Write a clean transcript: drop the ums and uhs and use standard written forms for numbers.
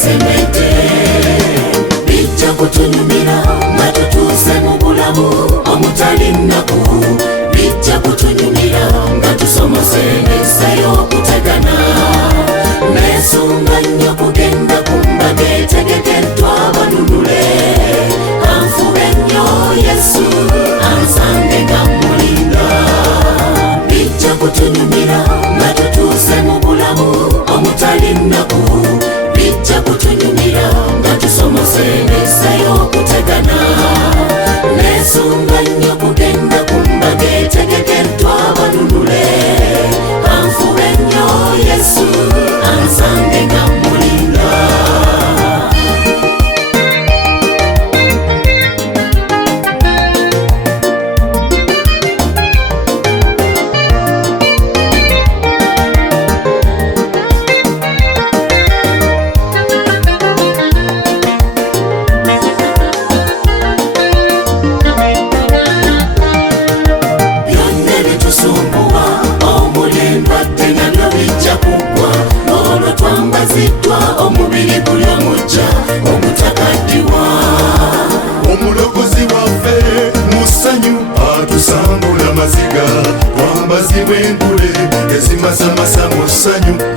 tusemete bijja kutunyumira nga tutuuse mu bulamu omutali nnaku bijja kutunyumira nga tusomose essayo okutegana nesunga nnyo kugenda ku mbaga etegekeddwa abanunule anfube nnyo Yesu ansange nga mulinda bijja kutunyumira nga tutuuse mu bulamu omutali nnaku bijja kutunyumira nga tusomose essayo okutegana nesunga nnyo kugenda ku mbaga etegekeddwa abanunule anfube nnyo Yesu ansange nga mulinda twambazidwa omubiri guli omujja ogutakaddiwa omulokozi waffe mu ssanyu atusambula maziga twambazibwa engule ezimasamasa mu ssanyu